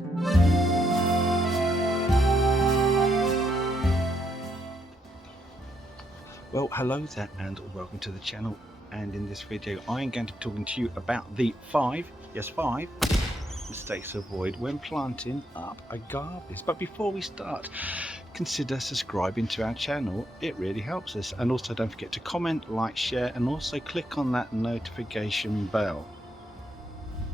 Well, hello there and welcome to the channel, and in this video I am going to be talking to you about the five mistakes to avoid when planting up agaves. But before we start, consider subscribing to our channel. It really helps us, and also don't forget to comment, like, share, and also click on that notification bell.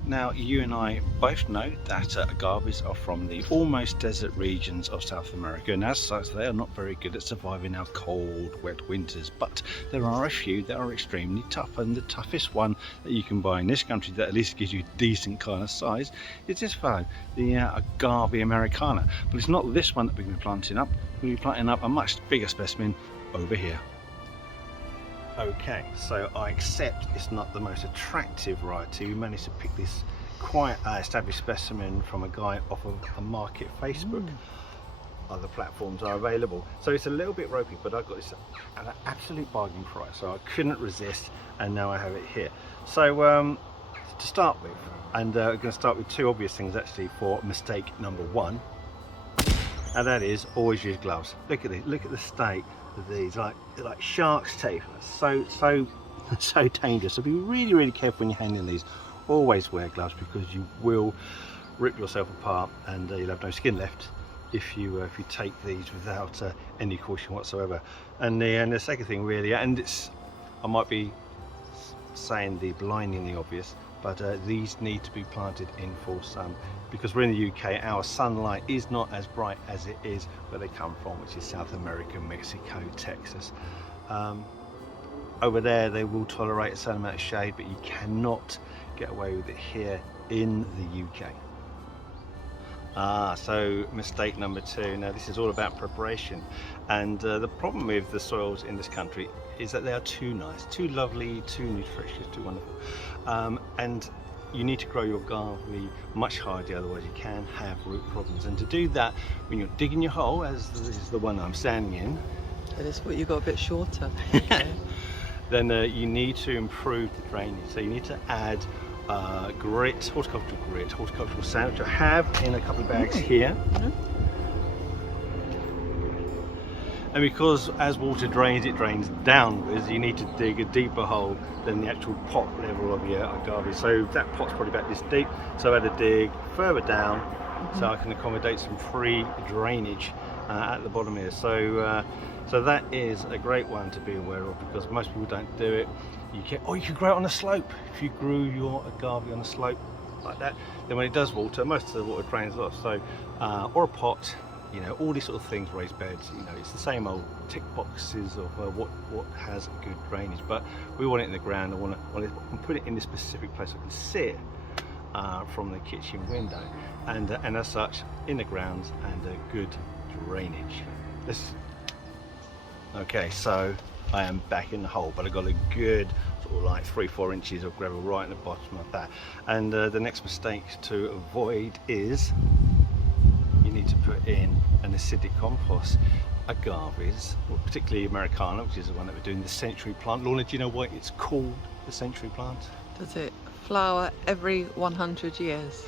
Now, you and I both know that agaves are from the almost desert regions of South America, and as such they are not very good at surviving our cold, wet winters. But there are a few that are extremely tough, and the toughest one that you can buy in this country that at least gives you a decent kind of size is this one, the Agave Americana. But it's not this one that we're going to be planting up. We'll be planting up a much bigger specimen over here. Okay, so I accept it's not the most attractive variety. We managed to pick this quite established specimen from a guy off of a market Facebook. Other platforms are available, so it's a little bit ropey, but I got this at an absolute bargain price, so I couldn't resist, and now I have it here. So to start with, and we're going to start with two obvious things actually for mistake number one, and that is always use gloves. Look at this, look at the state of these, like shark's teeth. So dangerous. So be really careful when you're handling these. Always wear gloves, because you will rip yourself apart, and you'll have no skin left if you take these without any caution whatsoever. And the second thing really, and it's, I might be saying the blindingly obvious, but these need to be planted in full sun, because we're in the UK. Our sunlight is not as bright as it is where they come from, which is South America, Mexico, Texas. Over there they will tolerate a certain amount of shade, but you cannot get away with it here in the UK. So mistake number two. Now this is all about preparation, and the problem with the soils in this country is that they are too nice, too lovely, too nutritious, too wonderful, and you need to grow your agave much higher, otherwise you can have root problems. And to do that, when you're digging your hole, as this is the one I'm standing in, it is, what you got a bit shorter. Okay. Then you need to improve the drainage. So you need to add grit, horticultural sand, which I have in a couple of bags here. And because as water drains, it drains downwards, you need to dig a deeper hole than the actual pot level of your agave. So that pot's probably about this deep, so I had to dig further down so I can accommodate some free drainage at the bottom here. So so that is a great one to be aware of, because most people don't do it. You can grow it on a slope. If you grew your agave on a slope like that, then when it does water, most of the water drains off. So or a pot, you know, all these sort of things, raised beds, you know, it's the same old tick boxes of what has good drainage. But we want it in the ground. I want to put it in this specific place so I can see it from the kitchen window, and as such in the ground, and good drainage. Okay, so I am back in the hole, but I got a good sort of like 3-4 inches of gravel right in the bottom of that. And the next mistake to avoid is you need to put in an acidic compost. Agaves, well, particularly Americana, which is the one that we're doing, the century plant. Lorna, do you know why it's called the century plant? Does it flower every 100 years?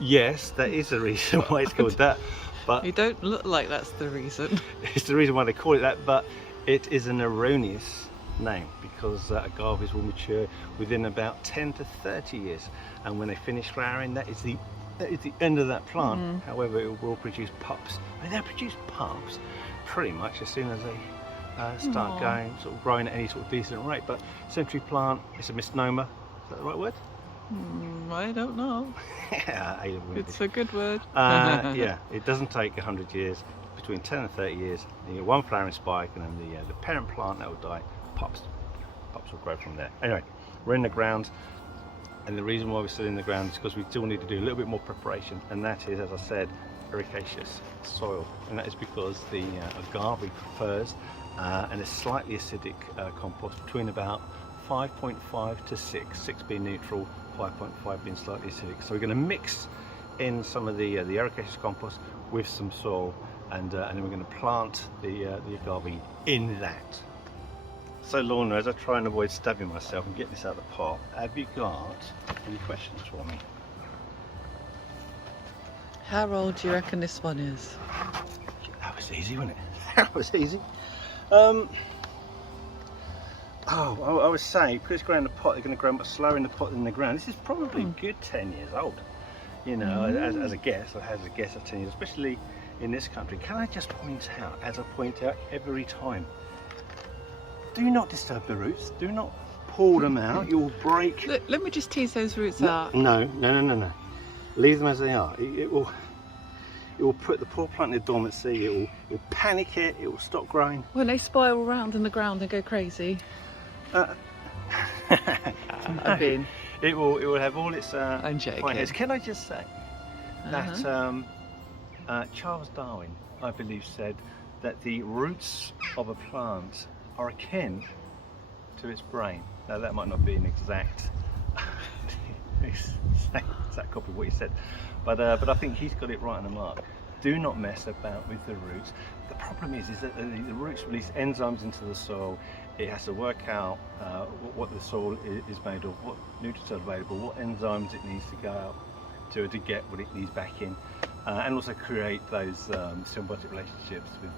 Yes, that is the reason why it's called that. But you don't look like that's the reason. It's the reason why they call it that, but it is an erroneous name, because agaves will mature within about 10 to 30 years, and when they finish flowering, that is the end of that plant. However, it will produce pups. I mean, they produce pups pretty much as soon as they start going, sort of growing at any sort of decent rate. But century plant is a misnomer. Is that the right word? I don't know. It's a good word. Yeah, it doesn't take 100 years, between 10 and 30 years. You get one flowering spike, and then the parent plant that will die. Pups will grow from there. Anyway, we're in the ground, and the reason why we're still in the ground is because we still need to do a little bit more preparation, and that is, as I said, ericaceous soil, and that is because the agave prefers and a slightly acidic compost between about 5.5 to 6 being neutral, 5.5 being slightly acidic. So we're going to mix in some of the ericaceous compost with some soil, and then we're going to plant the agave in that. So Lorna, as I try and avoid stabbing myself and get this out of the pot, have you got any questions for me? How old do you reckon this one is? That was easy, wasn't it? That was easy. I was saying, because it's growing in the pot, they're going to grow much slower in the pot than in the ground. This is probably a good 10 years old. You know, as a guess, I had a guess of 10 years, especially in this country. Can I just point out, as I point out every time, do not disturb the roots. Do not pull them out. You'll break. Look, let me just tease those roots out. No. Leave them as they are. It will put the poor plant in dormancy. It will panic it. It will stop growing. When they spiral around in the ground and go crazy. I mean, it will have all its I'm joking. heads. Can I just say that Charles Darwin, I believe, said that the roots of a plant are akin to its brain. Now that might not be an exact copy of what he said, but I think he's got it right on the mark. Do not mess about with the roots. The problem is that the roots release enzymes into the soil. It has to work out what the soil is made of, what nutrients are available, what enzymes it needs to go out to get what it needs back in, and also create those symbiotic relationships with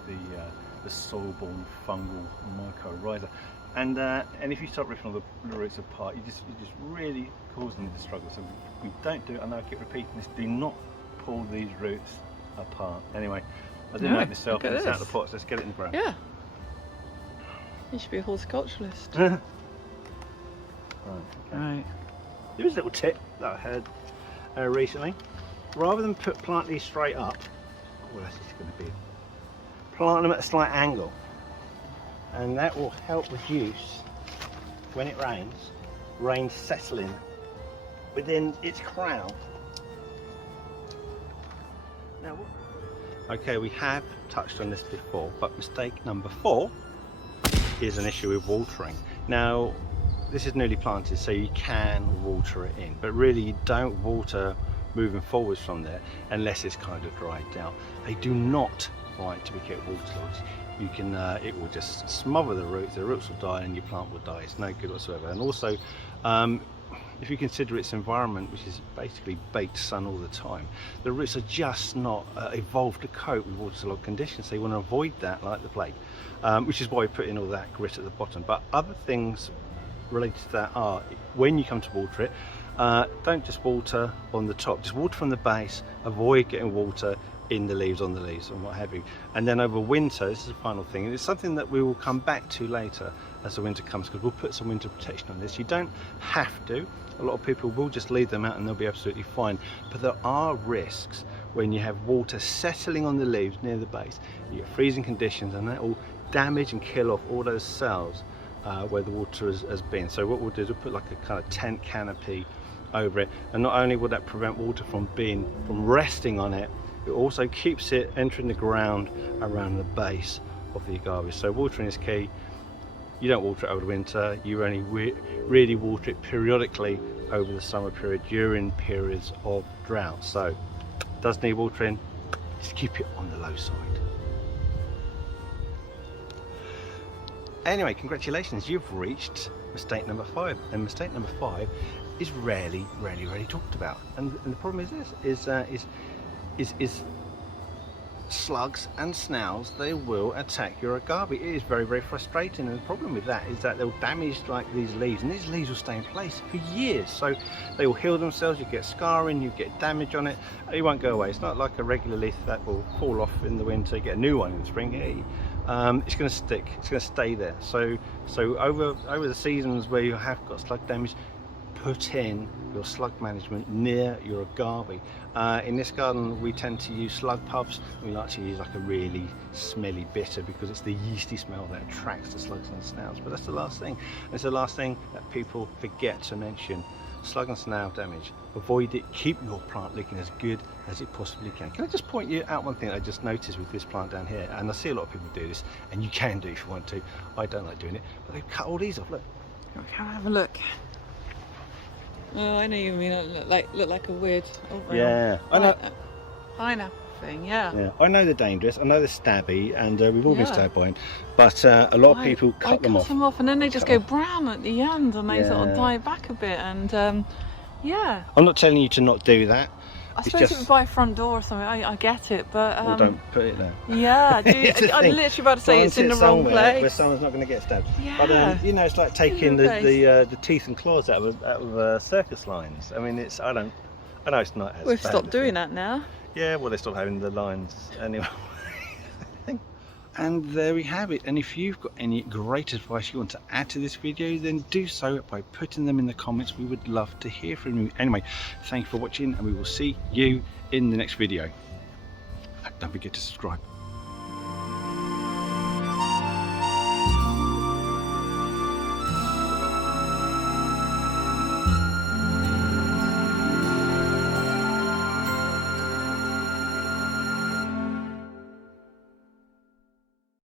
the soil-borne fungal mycorrhiza. And if you start ripping all the roots apart, you just really causing them to struggle. So we don't do it. I know I keep repeating this. Do not pull these roots apart. Anyway, I didn't make myself. It's out of the pots. Let's get it in the ground. Yeah. You should be a horticulturist. Right. Okay. Right. There was a little tip that I heard recently. Rather than plant these straight up, well, that's just going to be, plant them at a slight angle, and that will help reduce, when it rains, rain settling within its crown. Now, okay, we have touched on this before, but mistake number 4 is an issue with watering. Now, this is newly planted, so you can water it in, but really you don't water moving forwards from there unless it's kind of dried down. They do not like to be kept waterlogged. You can, it will just smother the roots will die and your plant will die. It's no good whatsoever. And also, if you consider its environment, which is basically baked sun all the time, the roots are just not evolved to cope with waterlogged conditions. So you want to avoid that like the plague, which is why we put in all that grit at the bottom. But other things related to that are, when you come to water it, don't just water on the top, just water from the base. Avoid getting water in the leaves, on the leaves and what have you. And then over winter, this is the final thing, and it's something that we will come back to later as the winter comes, because we'll put some winter protection on this. You don't have to. A lot of people will just leave them out and they'll be absolutely fine, but there are risks when you have water settling on the leaves near the base. You get freezing conditions and that will damage and kill off all those cells where the water has been. So what we'll do is we'll put like a kind of tent canopy over it, and not only will that prevent water from resting on it, it also keeps it entering the ground around the base of the agave. So watering is key. You don't water it over the winter, you only really water it periodically over the summer period during periods of drought. So it does need watering, just keep it on the low side. Anyway, congratulations, you've reached mistake number 5, and mistake number 5 is rarely talked about. And the problem is this, is slugs and snails. They will attack your agave. It is very frustrating, and the problem with that is that they'll damage like these leaves, and these leaves will stay in place for years. So they will heal themselves, you get scarring, you get damage on it, it won't go away. It's not like a regular leaf that will fall off in the winter, you get a new one in the spring. It's going to stick, it's going to stay there. So over the seasons where you have got slug damage, put in your slug management near your agave. In this garden we tend to use slug puffs. We like to use like a really smelly bitter because it's the yeasty smell that attracts the slugs and snails. But that's the last thing. It's the last thing that people forget to mention. Slug and snail damage. Avoid it. Keep your plant looking as good as it possibly can. Can I just point you out one thing that I just noticed with this plant down here? And I see a lot of people do this, and you can do if you want to. I don't like doing it, but they've cut all these off. Look. Can I have a look? Oh, I know you mean. Look like a weird. Yeah, I know. Pineapple thing, yeah. I know they're dangerous. I know they're stabby, and we've all been stabbed by them. But a lot of people cut them off. And then they just go brown at the end, and they sort of die back a bit. And yeah. I'm not telling you to not do that. I It's suppose just, if you buy a front door or something, I get it, but well, don't put it there. yeah, It's the I'm thing. literally about to say it's in the wrong Somewhere place. where someone's not going to get stabbed. Yeah. But you know, it's like taking Different the teeth and claws out of circus lines. I mean, I know it's not as We've bad stopped as doing it. that now. Yeah, well, they stopped having the lines anyway. And there we have it. And if you've got any great advice you want to add to this video, then do so by putting them in the comments. We would love to hear from you. Anyway, thank you for watching, and we will see you in the next video. Don't forget to subscribe.